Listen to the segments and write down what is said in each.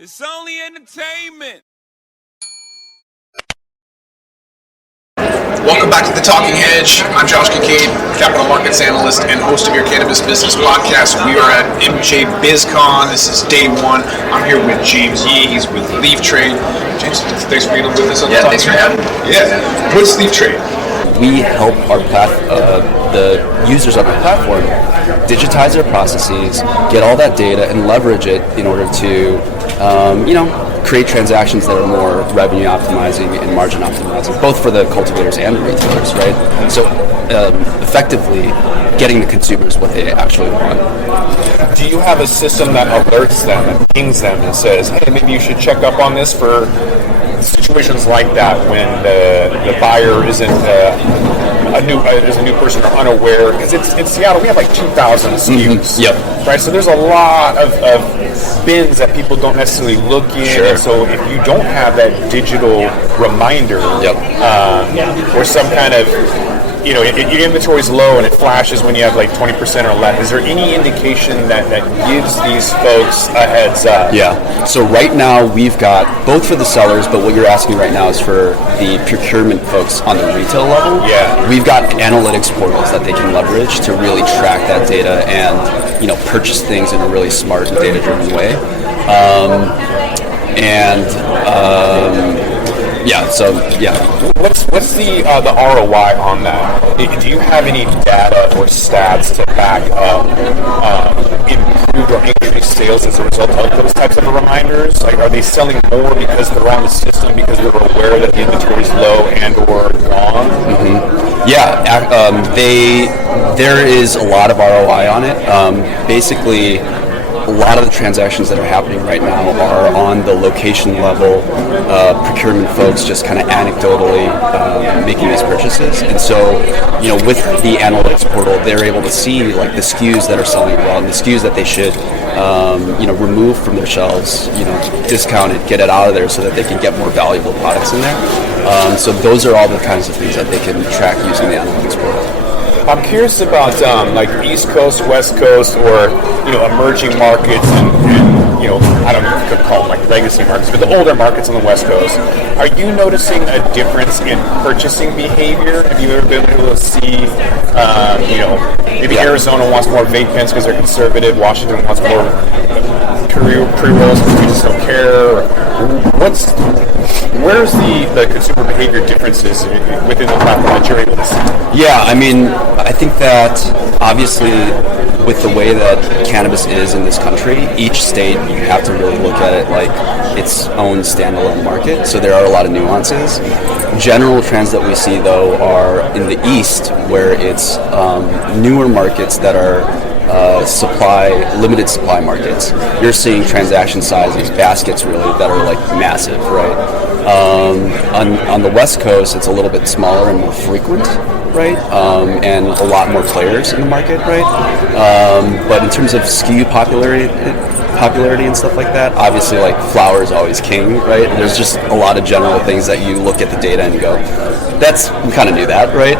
It's only entertainment. Welcome back to The Talking Hedge. I'm Josh Kincaid, capital markets analyst and host of your cannabis business podcast. We are at MJ BizCon. This is day one. I'm here with James Yee. He's with Leaf Trade. James, thanks for being with us on The Talking Hedge. Thanks for having me. Yeah. What's Leaf Trade? We help the users on our platform digitize their processes, get all that data, and leverage it in order to, create transactions that are more revenue optimizing and margin optimizing, both for the cultivators and the retailers, right? So, effectively, getting the consumers what they actually want. Do you have a system that alerts them and pings them and says, hey, maybe you should check up on this for situations like that when the buyer isn't a new person or unaware? Because in Seattle, we have like 2,000 SKUs. Mm-hmm. Yep. Right, so there's a lot of bins that people don't necessarily look in. Sure. And so if you don't have that digital reminder, or some kind of, your inventory is low and it flashes when you have like 20% or less, is there any indication that gives these folks a heads up? Yeah. So right now we've got, both for the sellers, but what you're asking right now is for the procurement folks on the retail level. Yeah. We've got analytics portals that they can leverage to really track that data and, purchase things in a really smart and data-driven way. What's the ROI on that? Do you have any data or stats to back up improved or increased sales as a result of those types of reminders? Like, are they selling more because they're on the system because they're aware that the inventory is low and or gone? Mm-hmm. Yeah, there is a lot of ROI on it. Basically, a lot of the transactions that are happening right now are on the location level, procurement folks just kind of anecdotally making these purchases. And so, with the analytics portal, they're able to see like the SKUs that are selling well and the SKUs that they should, remove from their shelves, discount it, get it out of there so that they can get more valuable products in there. So those are all the kinds of things that they can track using the analytics portal. I'm curious about like East Coast, West Coast, or emerging markets, and I don't know if you could call them like legacy markets, but the older markets on the West Coast. Are you noticing a difference in purchasing behavior? Have you ever been able to see, maybe Arizona wants more vape pens because they're conservative, Washington wants more pre-rolls because we just don't care? Where's the consumer behavior differences within the platform that you're able to see? Yeah, I think that obviously with the way that cannabis is in this country, each state you have to really look at it like its own standalone market. So there are a lot of nuances. General trends that we see though are in the East, where it's newer markets that are limited supply markets. You're seeing transaction sizes, baskets really, that are like massive, right? On the West Coast, it's a little bit smaller and more frequent, right? And a lot more players in the market, right? But in terms of SKU popularity and stuff like that, obviously like flower is always king, right? There's just a lot of general things that you look at the data and go, we kind of knew that, right?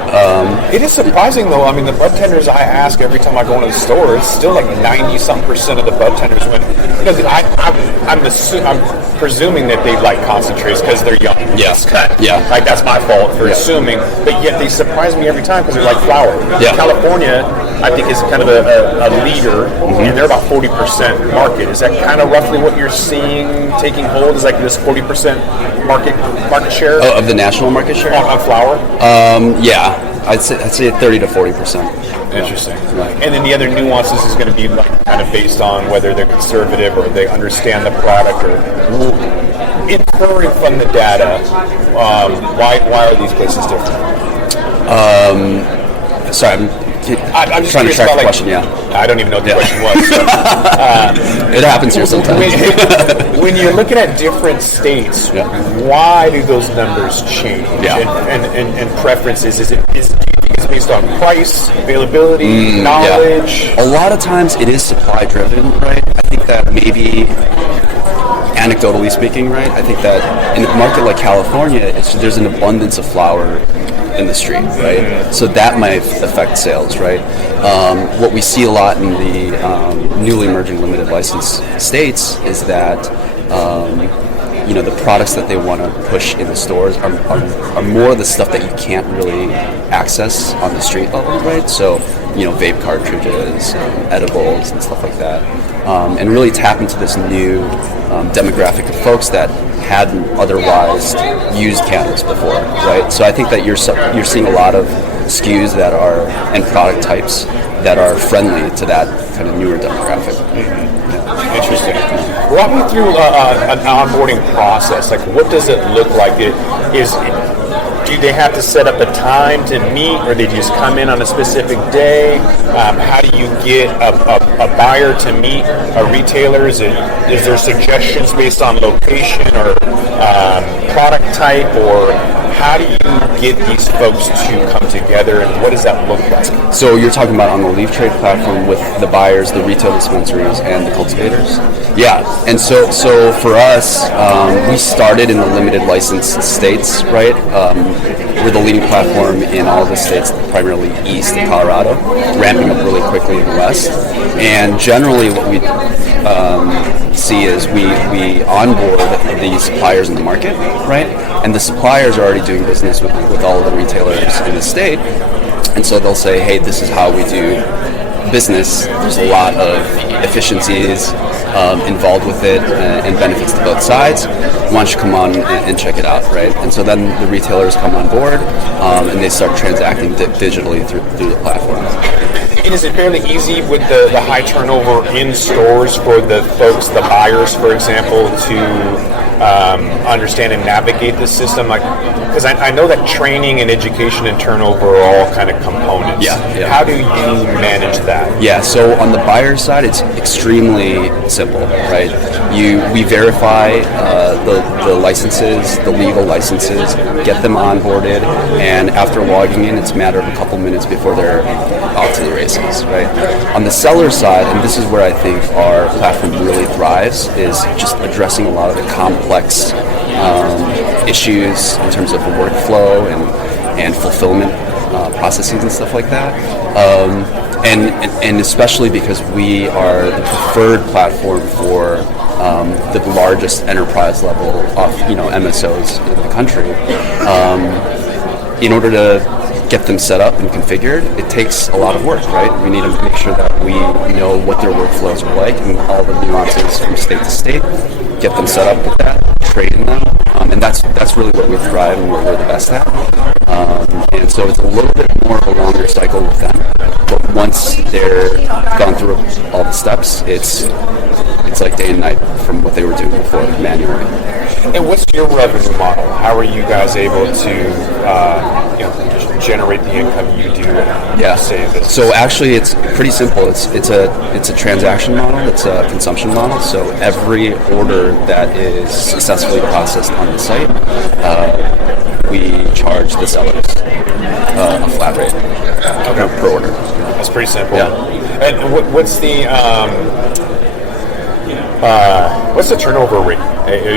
It is surprising though. I mean, the bud tenders I ask every time I go into the store, it's still like 90-some% of the bud tenders because I'm presuming that they like concentrates because they're young. Yes. Yeah. Like that's my fault for assuming, but yet they surprise me every time because they're like flower. Yeah. California, I think, is kind of a leader, and they're about 40% market. Is that kind of roughly what you're seeing taking hold? Is like this 40% market share? Of the national market share? On flower? Yeah. I'd say 30 to 40%. Interesting. Right. And then the other nuances is going to be like kind of based on whether they're conservative or they understand the product, or inferring from the data. Why are these places different? Sorry, I'm just trying to track the question. Yeah, I don't even know what the question was. So, it happens here sometimes. When you're looking at different states, why do those numbers change? Yeah. And preferences? Do you think it's based on price, availability, knowledge? Yeah. A lot of times it is supply driven, right? I think that maybe anecdotally speaking, right? I think that in a market like California, there's an abundance of flower in the street, right? So that might affect sales, right? What we see a lot in the newly emerging limited license states is that the products that they want to push in the stores are more of the stuff that you can't really access on the street level, right? So, vape cartridges, edibles, and stuff like that. And really tap into this new demographic of folks that hadn't otherwise used cannabis before, right? So I think that you're seeing a lot of SKUs that are, and product types that are friendly to that kind of newer demographic. Interesting. Walk me through an onboarding process. Like, what does it look like? Do they have to set up a time to meet, or they just come in on a specific day? How do you get a buyer to meet a retailer? Is there suggestions based on location or product type, or how do you get these folks to come together, and what does that look like? So you're talking about on the Leaf Trade platform with the buyers, the retail dispensaries, and the cultivators? Yeah, and so for us, we started in the limited license states, right? We're the leading platform in all the states, primarily east of Colorado, ramping up really quickly in the west. And generally what we see is we onboard the suppliers in the market, right? And the suppliers are already doing business with all of the retailers in the state. And so they'll say, hey, this is how we do business. There's a lot of efficiencies involved with it and benefits to both sides. Why don't you come on and check it out, right? And so then the retailers come on board and they start transacting digitally through the platform. And is it fairly easy with the high turnover in stores for the folks, the buyers, for example, to understand and navigate the system? Like, because I know that training and education and turnover are all kind of components. Yeah. How do you manage that? Yeah, so on the buyer side, it's extremely simple, right? We verify the licenses, the legal licenses, get them onboarded, and after logging in, it's a matter of a couple minutes before they're off to the races, right? On the seller side, and this is where I think our platform really thrives, is just addressing a lot of the complex issues in terms of the workflow and fulfillment processes and stuff like that. And especially because we are the preferred platform for the largest enterprise level of MSOs in the country. In order to get them set up and configured, it takes a lot of work, right? We need to make sure that we know what their workflows are like and all the nuances from state to state, get them set up with that, train them, and that's really what we thrive and what we're the best at. And so it's a little bit more of a longer cycle with them, but once they're gone through all the steps, it's like day and night from what they were doing before manually. And what's your revenue model? How are you guys able to generate the income you do? Yeah. So actually, it's pretty simple. It's a transaction model. It's a consumption model. So every order that is successfully processed on the site, we charge the sellers a flat rate per order. That's pretty simple. Yeah. And what's the turnover rate?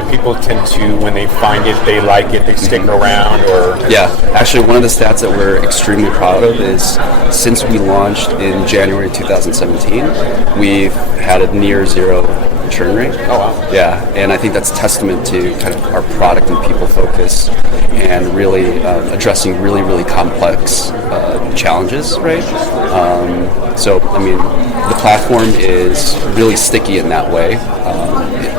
People tend to, when they find it, they like it, they stick around, or? Yeah, actually one of the stats that we're extremely proud of is since we launched in January 2017, we've had a near zero churn rate. Oh, wow. Yeah, and I think that's a testament to kind of our product and people focus and really addressing really, really complex challenges, right? So, I mean, the platform is really sticky in that way.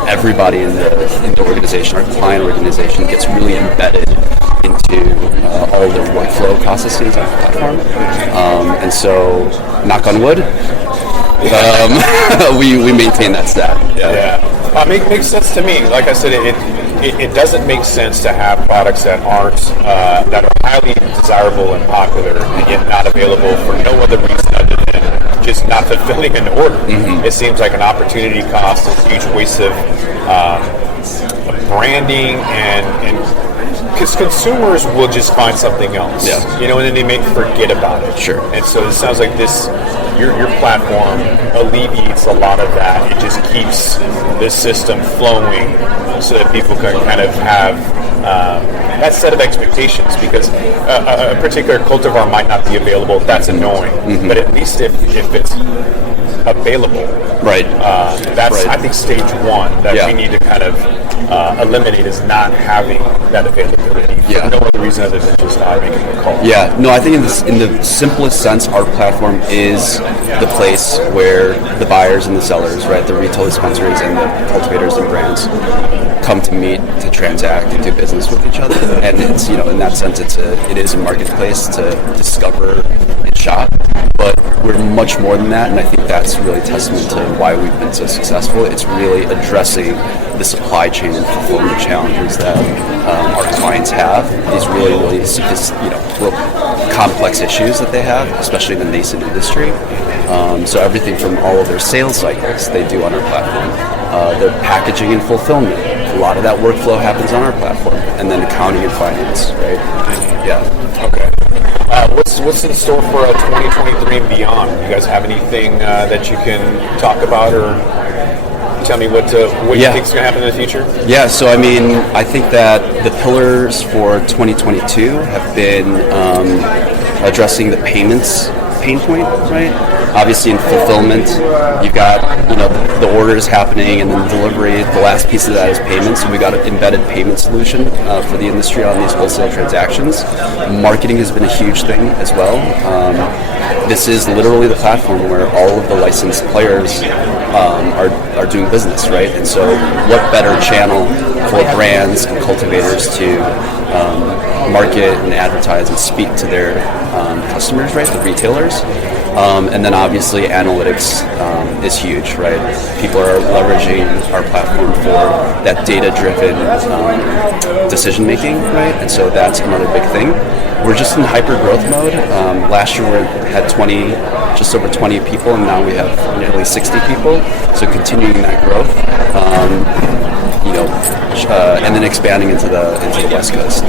Everybody in the organization, our client organization, gets really embedded into all of their workflow processes on the platform. And so, knock on wood, we maintain that stat. Yeah. Makes sense to me. Like I said, it doesn't make sense to have products that aren't that are highly desirable and popular and yet not available for no other reason other than just not fulfilling an order. Mm-hmm. It seems like an opportunity cost, a huge waste of branding and because consumers will just find something else, and then they may forget about it. Sure. And so it sounds like your platform alleviates a lot of that. It just keeps the system flowing so that people can kind of have that set of expectations, because a particular cultivar might not be available. That's annoying, but at least if it's available, Right. That's Right. I think stage one that Yeah. we need to kind of eliminate is not having that availability Yeah. for no other reason other than just not making a call. Yeah, no, I think in the simplest sense, our platform is the place where the buyers and the sellers, right, the retail dispensaries and the cultivators and brands come to meet, to transact, and do business with each other. And it's, in that sense, it is a marketplace to discover and shop. But we're much more than that, and I think that's really testament to why we've been so successful. It's really addressing the supply chain and fulfillment challenges that our clients have. These really, real complex issues that they have, especially in the nascent industry. So everything from all of their sales cycles they do on our platform, their packaging and fulfillment. A lot of that workflow happens on our platform, and then accounting and finance, right? Yeah. Okay. What's in store for 2023 and beyond? You guys have anything that you can talk about, or tell me what you think is going to happen in the future? Yeah, so I think that the pillars for 2022 have been addressing the payments pain point, right? Obviously in fulfillment, you've got, the orders happening and then delivery. The last piece of that is payments. So we got an embedded payment solution for the industry on these wholesale transactions. Marketing has been a huge thing as well. This is literally the platform where all of the licensed players are doing business, right? And so what better channel for brands and cultivators to market and advertise and speak to their customers, right? The retailers. And then obviously analytics is huge, right? People are leveraging our platform for that data-driven decision making, right? And so that's another big thing. We're just in hyper growth mode. Last year we had just over 20 people, and now we have nearly 60 people. So continuing that growth, and then expanding into the West Coast.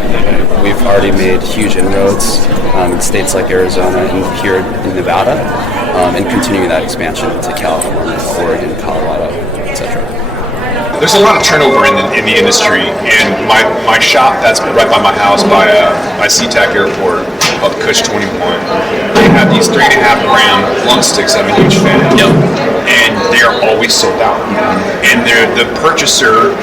We've already made huge inroads in states like Arizona and here in Nevada, and continuing that expansion into California, Oregon, Colorado, etc. There's a lot of turnover in the industry, and my shop that's right by my house by SeaTac Airport called Kush 21. They have these 3.5 gram blunt sticks. I'm a huge fan. Yep. And they are always sold out. And the purchaser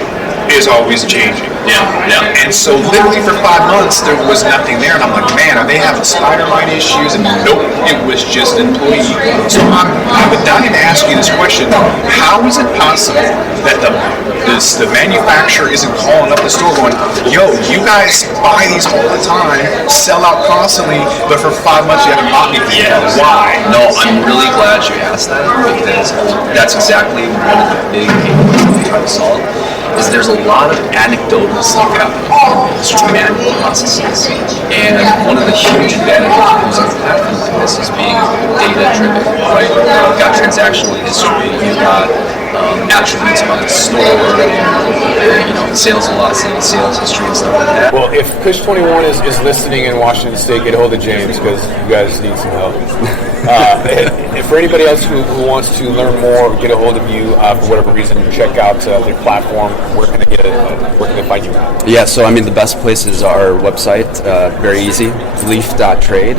is always changing. Yeah. And so literally for 5 months there was nothing there, and I'm like, man, are they having spider mite issues? And nope, it was just employee. So I would die to ask you this question: how is it possible that the manufacturer isn't calling up the store going, yo, you guys buy these all the time, sell out constantly, but for 5 months you haven't bought anything? Yeah. Why? No, I'm really glad you asked that, because that's exactly one of the big things we're trying to solve. Is there's a lot of anecdotal stuff happening through manual processes, and one of the huge advantages of using a platform like this is being data-driven, right? You've got transactional history, you've got attributes about the store, sales velocity, sales history, and stuff like that. Well, if Kush 21 is listening in Washington State, get a hold of James, because you guys need some help. And for anybody else who wants to learn more, get a hold of you for whatever reason, check out the platform. Where can they find you? Yeah, so the best place is our website, very easy, leaf.trade,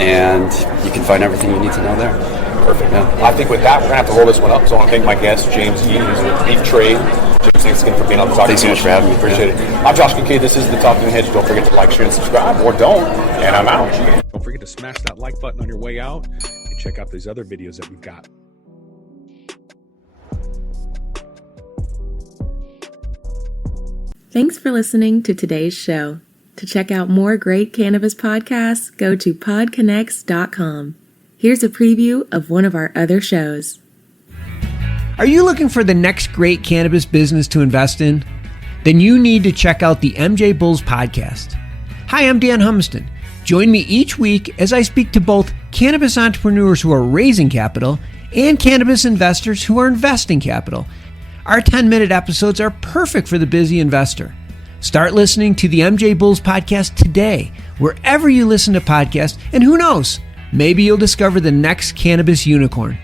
and you can find everything you need to know there. Perfect. Yeah. I think with that, we're going to have to roll this one up. So I want to thank my guest, James Yee, who's with Leaf Trade. James, thanks again for being on the Talking Thanks so much for having me. Appreciate it. I'm Josh Kincaid. This is the Talking Heads. Don't forget to like, share, and subscribe, or don't. And I'm out. Don't forget to smash that like button on your way out and check out these other videos that we've got. Thanks for listening to today's show. To check out more great cannabis podcasts, go to podconnects.com. Here's a preview of one of our other shows. Are you looking for the next great cannabis business to invest in? Then you need to check out the MJ Bulls podcast. Hi, I'm Dan Humiston. Join me each week as I speak to both cannabis entrepreneurs who are raising capital and cannabis investors who are investing capital. Our 10-minute episodes are perfect for the busy investor. Start listening to the MJ Bulls podcast today, wherever you listen to podcasts, and who knows, maybe you'll discover the next cannabis unicorn.